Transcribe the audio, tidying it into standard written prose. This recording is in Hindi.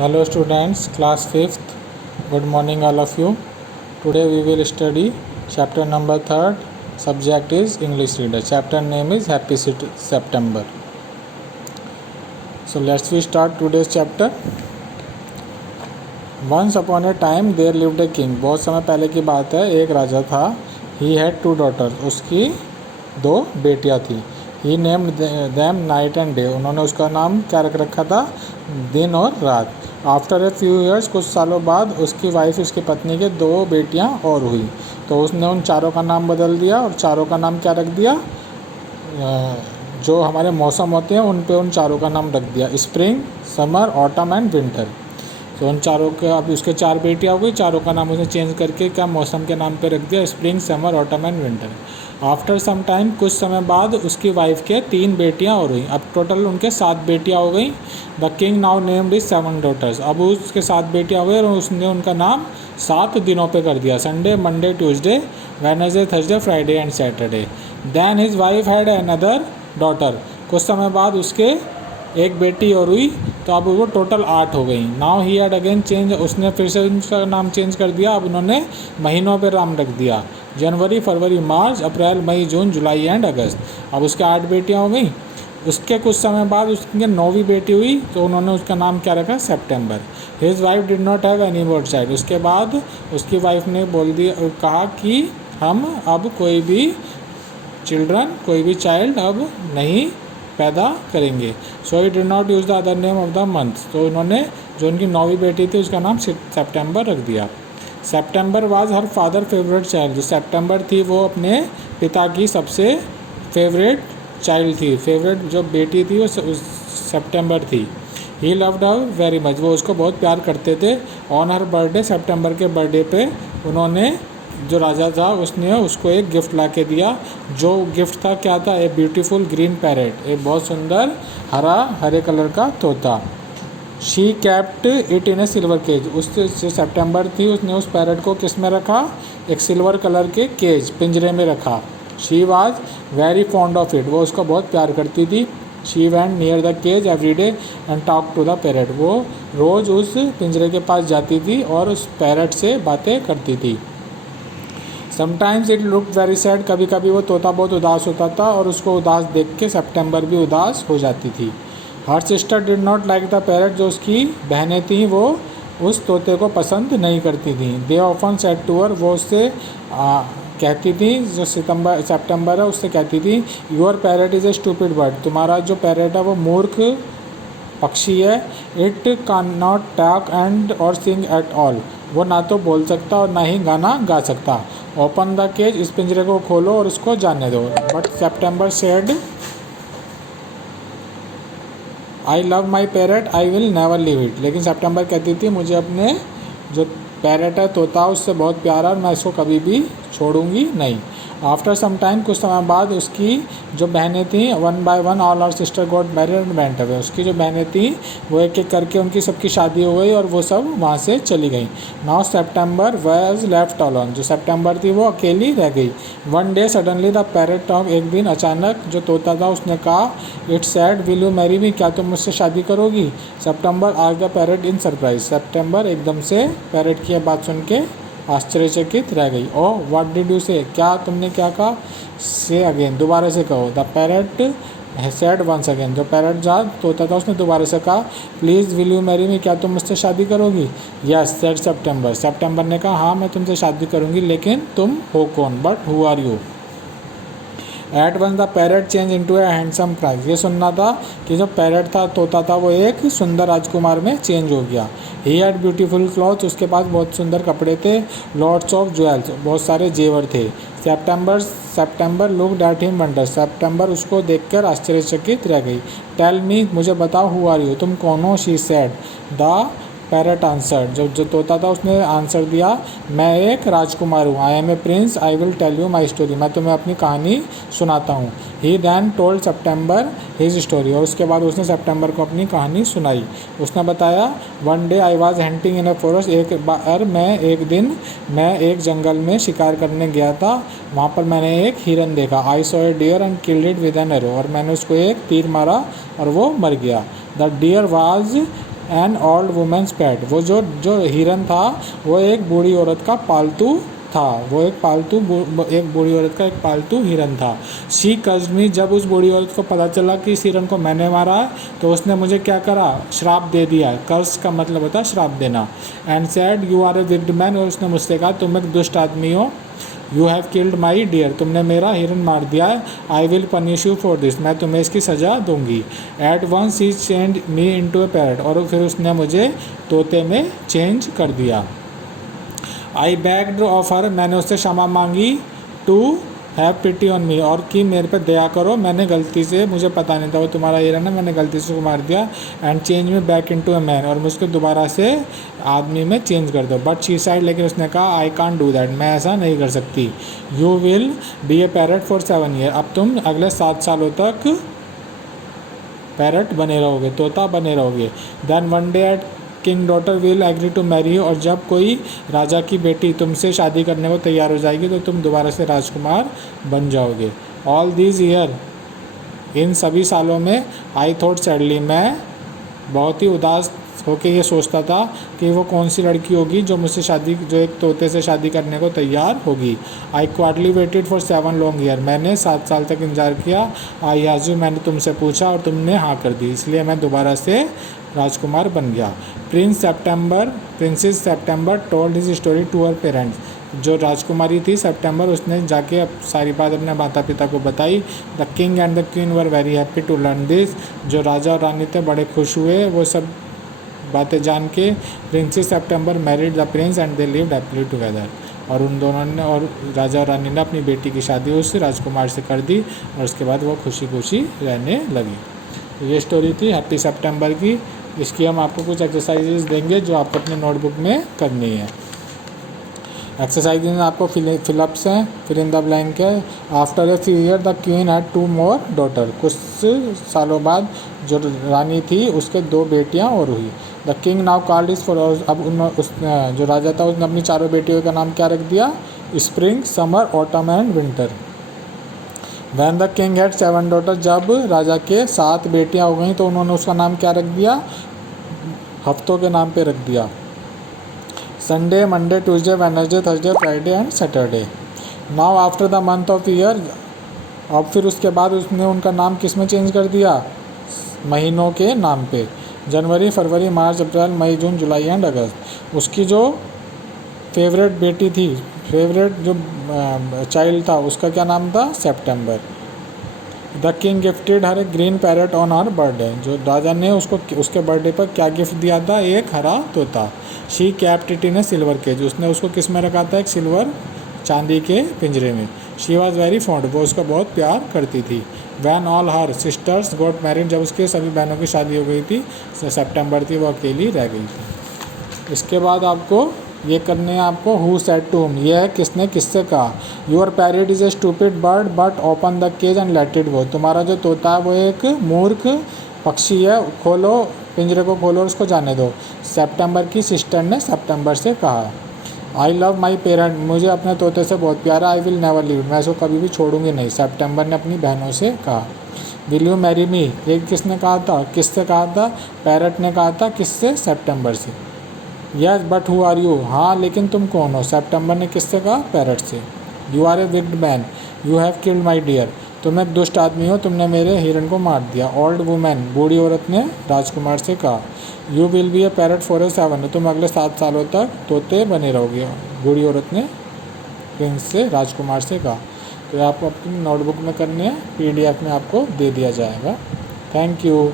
Hello students, class 5th. Good morning all of you. Today we will study chapter number 3rd. Subject is English reader. Chapter name is Happy September. So let's we start today's chapter. Once upon a time there lived a king. बहुत समय पहले की बात है, एक राजा था. He had two daughters. उसकी दो बेटियां थी. He named them night and day. उन्होंने उसका नाम क्या रख रखा था? दिन और रात. आफ्टर ए फ्यू ईयर्स, कुछ सालों बाद उसकी वाइफ, उसकी पत्नी के दो बेटियां और हुई, तो उसने उन चारों का नाम बदल दिया और चारों का नाम क्या रख दिया? जो हमारे मौसम होते हैं उन पे उन चारों का नाम रख दिया, spring, summer, autumn and winter. तो उन चारों के, अब उसके चार बेटियां हो गई, चारों का नाम उसने चेंज करके क्या मौसम के नाम पे रख दिया, spring, summer, autumn and winter. After some time, कुछ समय बाद उसकी वाइफ के तीन बेटियां और हुई. अब टोटल उनके 7 बेटियां हो गई. The king now named is 7 daughters. अब उसके 7 बेटियां हो गई और उसने उनका नाम 7 दिनों पे कर दिया, Sunday, Monday, Tuesday, Wednesday, Thursday, Friday and Saturday. Then his wife had another daughter. कुछ समय बाद उसके एक बेटी और हुई, तो अब वो टोटल 8 हो गई. Now he had again change, उसने फिर से उसका नाम चेंज कर दिया. अब उन्होंने महीनों पे नाम रख दिया, जनवरी, फरवरी, मार्च, अप्रैल, मई, जून, जुलाई एंड अगस्त. अब उसके 8 बेटियां हो गई. उसके कुछ समय बाद उसकी 9वीं बेटी हुई, तो उन्होंने उसका नाम क्या रखा? सितंबर. His wife did not have any more child. उसके बाद उसकी वाइफ ने बोल दिया, कहा कि हम अब कोई भी चिल्ड्रन, कोई भी चाइल्ड अब नहीं पैदा करेंगे. So he did not use the other name of the month. तो उन्होंने जो उनकी 9वीं बेटी थी उसका नाम सितंबर रख दिया. September was her father favourite child. जो सितंबर थी वो अपने पिता की सबसे फेवरेट चाइल्ड थी. फेवरेट जो बेटी थी वो सितंबर थी. He loved her very much. वो उसको बहुत प्यार करते थे. ऑन हर बर्थडे, सितंबर के बर्थडे पे उन्होंने, जो राजा था उसने उसको एक गिफ्ट ला के दिया. जो गिफ्ट था क्या था? A beautiful green parrot. एक बहुत सुंदर हरे कलर का तोता. She kept it in a silver cage. उस जो सितंबर थी उसने उस पैरेट को किस में रखा? एक सिल्वर कलर के केज, पिंजरे में रखा. She was very fond of it. वो उसको बहुत प्यार करती थी. She went near the cage every day and talk to the parrot. वो रोज़ उस पिंजरे के पास जाती थी और उस पैरेट से बातें करती थी. Sometimes it look very sad. कभी कभी वो तोता बहुत उदास होता था और उसको उदास देख के सितंबर भी उदास हो जाती थी. Her sister did not like the parrot. जो उसकी बहनें थीं वो उस तोते को पसंद नहीं करती थी. They often said to her. वो उससे कहती थी, जो सितंबर है उससे कहती थी, your parrot is a stupid bird. तुम्हारा जो पैरेट है वो मूर्ख पक्षी है. It can not talk and और सिंग एट ऑल. वो ना तो बोल सकता और ना ही गाना गा सकता. Open the cage. इस पिंजरे को खोलो और उसको जाने दो. But September said, I love my parrot, I will never leave it. लेकिन सितंबर कहती थी, मुझे अपने जो पैरेट है, तोता, उससे बहुत प्यार है और मैं इसको कभी भी छोड़ूंगी नहीं. आफ्टर सम टाइम, कुछ समय बाद उसकी जो बहनें थीं, 1 by 1 all our sister got married and went away. उसकी जो बहनें थीं वो एक एक करके उनकी सबकी शादी हो गई और वो सब वहाँ से चली गई. Now September was left alone. जो सितंबर थी वो अकेली रह गई. One day suddenly the parrot talk. एक दिन अचानक जो तोता था उसने कहा, it said, will you marry me. क्या तुम मुझसे शादी करोगी? September asked the parrot in surprise. सितंबर एकदम से पैरेट की बात सुन के आश्चर्यचकित रह गई. ओह, व्हाट डिड यू से. क्या तुमने क्या कहा? से अगेन. दोबारा से कहो. The parrot said once again. जो पैरेट जा तोता था उसने दोबारा से कहा, please will you marry me. क्या तुम मुझसे शादी करोगी? यस सेड सितंबर. सितंबर ने कहा, हाँ मैं तुमसे शादी करूँगी, लेकिन तुम हो कौन? But who are you? At once the parrot change into a handsome prize. ये सुनना था कि जो पैरेट था, तोता था, वो एक सुंदर राजकुमार में चेंज हो गया. He had beautiful clothes. उसके पास बहुत सुंदर कपड़े थे. Lots of jewels. बहुत सारे जेवर थे. सितंबर लुक्ड एट हिम वंडर. सितंबर उसको देखकर आश्चर्यचकित रह गई. टेल मी, मुझे बताओ, हु आर यू, तुम कौन हो? She said. The parrot answer. जो तोता था उसने आंसर दिया, मैं एक राजकुमार हूँ. I am a prince, I will tell you my story. मैं तुम्हें अपनी कहानी सुनाता हूँ. He then told September his story. और उसके बाद उसने सितंबर को अपनी कहानी सुनाई. उसने बताया, one day I was hunting in a forest. एक बार मैं एक जंगल में शिकार करने गया था. वहाँ पर मैंने एक हिरन देखा. I saw a deer and killed it with an arrow. और मैंने उसको एक तीर मारा और वो मर गया. The deer was an old women's pet. वो जो जो हिरन था वो एक बूढ़ी औरत का पालतू था, वो एक बूढ़ी औरत का एक पालतू हिरन था। शी कर्स्ड मी, जब उस बूढ़ी औरत को पता चला कि इस हिरन को मैंने मारा है तो उसने मुझे क्या करा, श्राप दे दिया। कर्स का मतलब होता है श्राप देना। And said you are a wicked man, और उसने मुझसे कहा तुम एक दुष्ट आदमी हो। You have killed my deer, तुमने मेरा हिरन मार दिया है। I will punish you for this, मैं तुम्हें इसकी सज़ा दूंगी। At once he change me into a parrot, और फिर उसने मुझे तोते में चेंज कर दिया। आई बैग्ड ऑफ हर, मैंने उससे क्षमा मांगी। To have pity on me, और कि मेरे पे दया करो, मैंने गलती से, मुझे पता नहीं था वो तुम्हारा हिरन है, मैंने गलती से उसको मार दिया। And change me back into a man, और मुझको दोबारा से आदमी में चेंज कर दो। बट शी साइड, लेकिन उसने कहा आई कांट डू दैट, मैं ऐसा नहीं कर सकती। You will be A parrot for 7 year, अब तुम अगले 7 सालों तक पैरट बने रहोगे, तोता बने रहोगे। Then one day at king daughter will agree to marry you, और जब कोई राजा की बेटी तुमसे शादी करने को तैयार हो जाएगी तो तुम दोबारा से राजकुमार बन जाओगे। ऑल दीज ईयर, इन सभी सालों में, आई थॉट सैडली, मैं बहुत ही उदास होकर ये सोचता था कि वो कौन सी लड़की होगी जो मुझसे शादी, जो एक तोते से शादी करने को तैयार होगी। आई क्वाडली वेटेड फॉर 7 लॉन्ग ईयर, मैंने 7 साल तक इंतजार किया। आई आजू, मैंने तुमसे पूछा और तुमने हाँ कर दी, इसलिए मैं दोबारा से राजकुमार बन गया। Princess September told his story to her parents, जो राजकुमारी थी सेप्टेम्बर, उसने जाके सारी बात अपने माता पिता को बताई। The king and the queen were very happy to learn this, जो राजा और रानी थे बड़े खुश हुए वो सब बातें जान के। Princess September married the Prince and they lived happily together, और उन दोनों ने, और राजा और रानी ने अपनी बेटी की शादी उस राजकुमार से कर दी, और उसके बाद वो खुशी खुशी रहने लगी। तो ये स्टोरी थी हैप्पी सेप्टेम्बर की। इसकी हम आपको कुछ एक्सरसाइजेज देंगे जो आपको अपने नोटबुक में करनी है। एक्सरसाइज में आपको फिलअप्स हैं, फिल इन द ब्लैंक है। After a few year the queen had 2 more daughter, कुछ सालों बाद जो रानी थी उसके 2 बेटियां और हुई। The king now called is for, अब जो राजा था उसने अपनी 4 बेटियों का नाम क्या रख दिया, spring, summer, autumn and winter. When the king had 7 daughter, जब राजा के 7 बेटियां हो गई तो उन्होंने उसका नाम क्या रख दिया, हफ्तों के नाम पे रख दिया। Sunday, Monday, Tuesday, Wednesday, Thursday, Friday and Saturday. Now after the month of year, अब फिर उसके बाद उसने उनका नाम किस में चेंज कर दिया, महीनों के नाम पे। जनवरी, फरवरी, मार्च, अप्रैल, मई, जून, जुलाई एंड अगस्त। उसकी जो फेवरेट बेटी थी, फेवरेट जो चाइल्ड था, उसका क्या नाम था, September. The king gifted her A green parrot on her birthday, जो राजा ने उसको उसके बर्थडे पर क्या गिफ्ट दिया था, एक हरा तोता। She kept it in a silver cage, उसने उसको किस में रखा था, एक सिल्वर, चांदी के पिंजरे में। शी वॉज वेरी फॉन्ड, वो उसका बहुत प्यार करती थी। When all her sisters got married, जब उसके सभी बहनों की शादी हो गई थी, सेप्टेम्बर थी, वो अकेली रह गई थी। इसके बाद आपको ये करने हैं, आपको हु सेड टू हुम, यह है किसने किससे कहा। Your parrot is a stupid bird but open the cage and let it go, तुम्हारा जो तोता है वो एक मूर्ख पक्षी है, खोलो पिंजरे को, खोलो और उसको जाने दो। सेप्टेम्बर की सिस्टर ने सेप्टेम्बर से कहा। आई लव माई पेरेंट, मुझे अपने तोते से बहुत प्यार है। आई विल नेवर लीव, मैं इसको कभी भी छोड़ूंगी नहीं, सेप्टेम्बर ने अपनी बहनों से कहा। विल यू मैरी मी, ये किसने कहा था, किससे कहा था, पैरट ने कहा था, किससे, सेप्टेम्बर से। Yes but who are you, हाँ लेकिन तुम कौन हो, सेप्टेम्बर ने किससे कहा, पैरट से। You are a wicked man, you have killed my deer, तुम एक दुष्ट आदमी हो, तुमने मेरे हिरन को मार दिया। ओल्ड वुमेन, बूढ़ी औरत ने राजकुमार से कहा। You will be A parrot for a 7, तुम अगले 7 सालों तक तोते बने रहोगे, बूढ़ी औरत ने प्रिंस से, राजकुमार से कहा। तो आपको अपनी नोटबुक में करने हैं, PDF में आपको दे दिया जाएगा। Thank you.